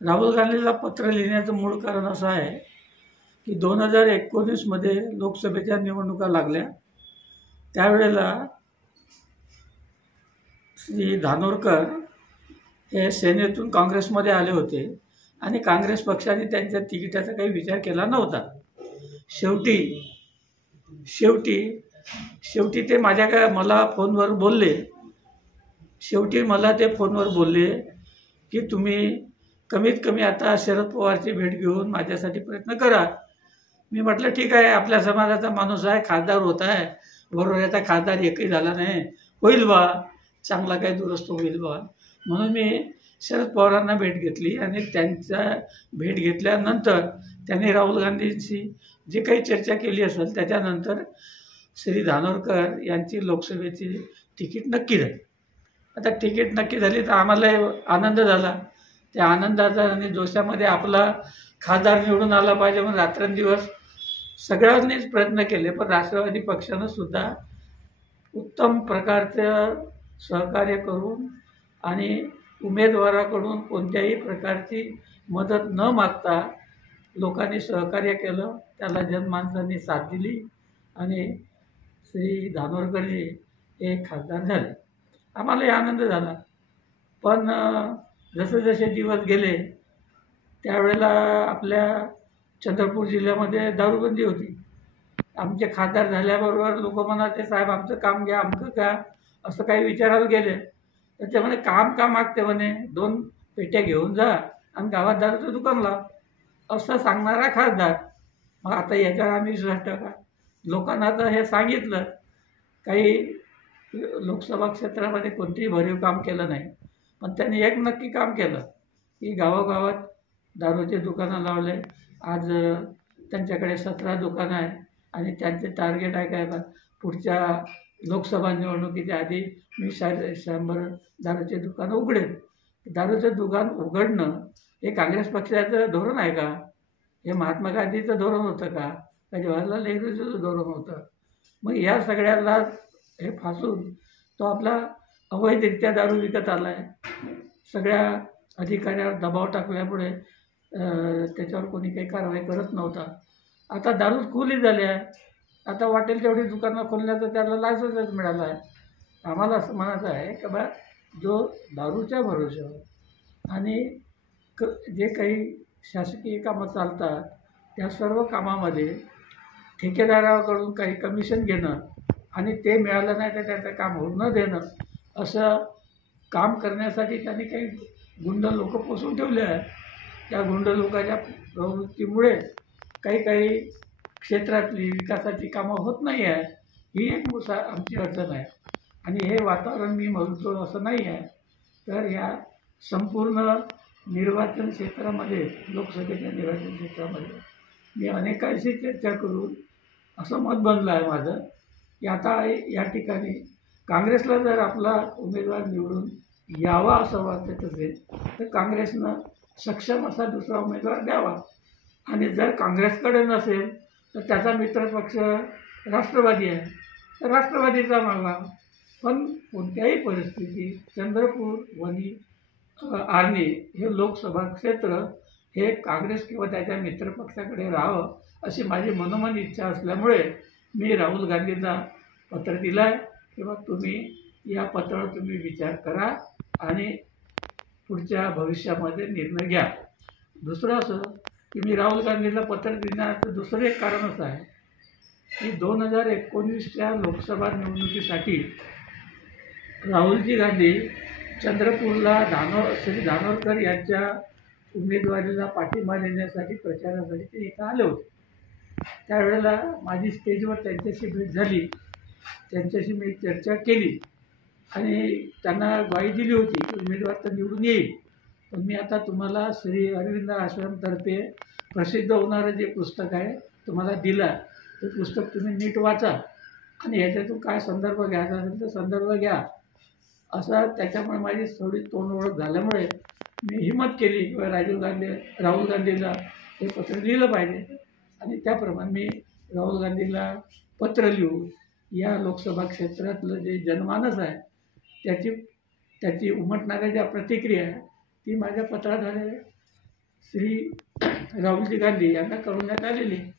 राहुल गांधीला पत्र लिहिण्याचं मूळ कारण असं आहे की 2019मध्ये लोकसभेच्या निवडणुका लागल्या. त्यावेळेला श्री धानोरकर हे सेनेतून काँग्रेसमध्ये आले होते आणि काँग्रेस पक्षाने त्यांच्या तिकिटाचा काही विचार केला नव्हता. शेवटी ते मला फोनवर बोलले. मला ते फोनवर बोलले की तुम्ही कमीत कमी आता शरद पवारची भेट घेऊन माझ्यासाठी प्रयत्न करा. मी म्हटलं ठीक आहे, आपल्या समाजाचा माणूस आहे, खासदार होत आहे, बरोबर याचा खासदार एकही झाला नाही, होईल बा, चांगला काही दुरुस्त होईल बा. म्हणून मी शरद पवारांना भेट घेतली आणि त्यांचा भेट घेतल्यानंतर त्यांनी राहुल गांधींशी जी काही चर्चा केली असेल त्याच्यानंतर श्री धानोरकर यांची लोकसभेची तिकीट नक्की झाली. आता तिकीट नक्की झाली तर आम्हाला आनंद झाला. त्या आनंदाचा आणि जोशामध्ये आपला खासदार निवडून आला पाहिजे म्हणून रात्रंदिवस सगळ्यांनीच प्रयत्न केले. पण राष्ट्रवादी पक्षानं सुद्धा उत्तम प्रकारचं सहकार्य करून आणि उमेदवाराकडून कोणत्याही प्रकारची मदत न मागता लोकांनी सहकार्य केलं. त्याला जनमानसांनी साथ दिली आणि श्री धानोरकरजी हे खासदार झाले. आम्हालाही आनंद झाला. पण जसे जसे दिवस गेले त्यावेळेला आपल्या चंद्रपूर जिल्ह्यामध्ये दारूबंदी होती. आमचे खासदार झाल्याबरोबर लोक म्हणाले साहेब आमचं काम घ्या, आमचं का, असं काही विचारायला गेले तर ते म्हणे काम का मागते म्हणे, 2 पेट्या घेऊन जा आणि गावात दारूचं दुकान लाव, असं सांगणारा खासदार. मग आता याच्यावर आम्ही विश्वास टाका. लोकांना तर हे सांगितलं, काही लोकसभा क्षेत्रामध्ये कोणतेही भरीव काम केलं नाही. पण त्यांनी एक नक्की काम केलं की गावागावात दारूचे दुकानं लावले. आज त्यांच्याकडे 17 दुकानं आहे आणि त्यांचे टार्गेट आहे काय, पुढच्या लोकसभा निवडणुकीच्या आधी मी 100 दारूचे दुकानं उघडेन. दारूचं दुकान उघडणं हे काँग्रेस पक्षाचं धोरण आहे का? हे महात्मा गांधीचं धोरण होतं का जवाहरलाल नेहरूचं धोरण होतं? मग या सगळ्याला हे फासून तो आपला अवैधरित्या दारू विकत आला आहे. सगळ्या अधिकाऱ्यावर दबाव टाकल्यामुळे त्याच्यावर कोणी काही कारवाई करत नव्हता. आता दारू खुली झाली आहे. आता वाटेल तेवढी दुकानं खोलण्याचं त्याला लायसन्सच मिळालं आहे. आम्हाला असं म्हणायचं आहे की बा जो दारूच्या भरोश्यावर आणि जे काही शासकीय कामं चालतात त्या सर्व कामामध्ये ठेकेदाराकडून काही कमिशन घेणं आणि ते मिळालं नाही तर त्याचं काम होऊ न देणं, असं काम करण्यासाठी त्यांनी काही गुंड लोक पोसून ठेवले आहे. त्या गुंड लोकांच्या प्रवृत्तीमुळे काही क्षेत्रातली विकासाची कामं होत नाही आहे. ही एक आमची अडचण आहे. आणि हे वातावरण मी म्हणतो असं नाही आहे. तर या संपूर्ण निर्वाचन क्षेत्रामध्ये, लोकसभेच्या निर्वाचन क्षेत्रामध्ये मी अनेकांशी चर्चा करून असं मत बनलं आहे माझं की आता या ठिकाणी काँग्रेसला जर आपला उमेदवार निवडून यावा असं वाटत असेल तर काँग्रेसनं सक्षम असा दुसरा उमेदवार द्यावा. आणि जर काँग्रेसकडे नसेल तर त्याचा मित्रपक्ष राष्ट्रवादी आहे तर राष्ट्रवादीचा मागा. पण कोणत्याही परिस्थितीत चंद्रपूर, वणी, आर्णी हे लोकसभा क्षेत्र हे काँग्रेस किंवा त्याच्या मित्रपक्षाकडे राहावं अशी माझी मनोमन इच्छा असल्यामुळे मी राहुल गांधींना पत्र दिलं आहे किंवा तुम्ही या पत्रावर तुम्ही विचार करा आणि पुढच्या भविष्यामध्ये निर्णय घ्या. दुसरं असं की मी राहुल गांधींना पत्र देण्याचं दुसरं एक कारण असं आहे की 2019च्या लोकसभा निवडणुकीसाठी राहुलजी गांधी चंद्रपूरला श्री धानोरकर यांच्या उमेदवारीला पाठिंबा देण्यासाठी प्रचारासाठी ते इथं आले होते. त्यावेळेला माझी स्टेजवर त्यांच्याशी भेट झाली. त्यांच्याशी मी चर्चा केली आणि त्यांना ग्वाही दिली होती की उमेदवार तर निवडून येईल, पण मी आता तुम्हाला श्री अरविंद आश्रमतर्फे प्रसिद्ध होणारं जे पुस्तक आहे तुम्हाला दिलं, ते पुस्तक तुम्ही नीट वाचा आणि ह्याच्यातून काय संदर्भ घ्यायचा असेल तर संदर्भ घ्या. असं त्याच्यामुळे माझी थोडी तोंड ओळख झाल्यामुळे मी हिंमत केली किंवा राहुल गांधीला हे पत्र लिहिलं पाहिजे. आणि त्याप्रमाणे मी राहुल गांधीला पत्र लिहून या लोकसभा क्षेत्रातलं जे जनमानस आहे त्याची उमटणाऱ्या ज्या प्रतिक्रिया आहे ती माझ्या पत्राद्वारे श्री राहुलजी गांधी यांना कळवण्यात आलेली आहे.